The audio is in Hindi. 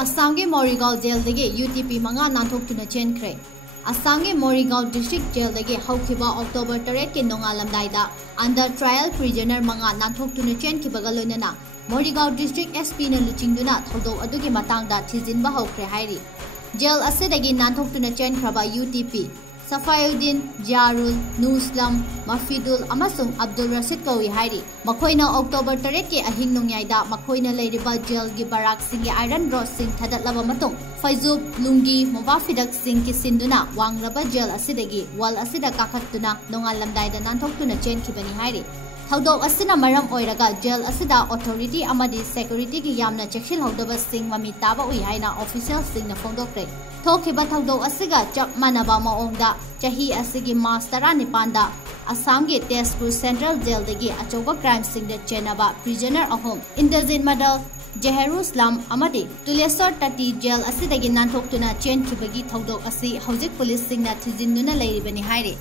Assam के Moriagon jail दगे UTP मंगा नांथोक्तुना चेंखरे Assam के Moriagon district jail दगे हौखिबा October 8 के नोंगालमदाइदा under trial prisoner मंगा नांथोक्तुना चेंखिबगा लोइनना Moriagon district SP न लुचिंगदुना थौदोक अदुगी मतंगदा थिजिनबा हौखरे हाइरि jail असेदगी नांथोक्तुना चेंखरबा UTP Safayuddin, Jarul, Nuslam, Mafidul, Amasung Abdul Rashid Kawi Hairi. Makoina October 3 ke ahing nongyaida Makoina Lairiba jail gi barak singi iron rod sing thadat laba matung. Faizub, Lungi, Mobafidak sing ki sinduna wangraba jail asidagi wal asida kakatuna nongalamdaida Nanthoktuna Chenkhre Hairi. Haudok asina maram oiraga jail asida authority amadi security ki yamna checkshil haudaba sing mami taba ui haina official sing na fondokre. Thokiba thaudok asiga chap manaba maongda chahi asigi mastera nipanda Assam ge Tezpur Central Jail degi achoba crime sing de chenaba prisoner ahom indazin madal Jerusalem amadi Tulesor Tati Jail asidagi Nanthoktuna Chenkhre thaudok asi hojik police sing na thijinduna leiribani haire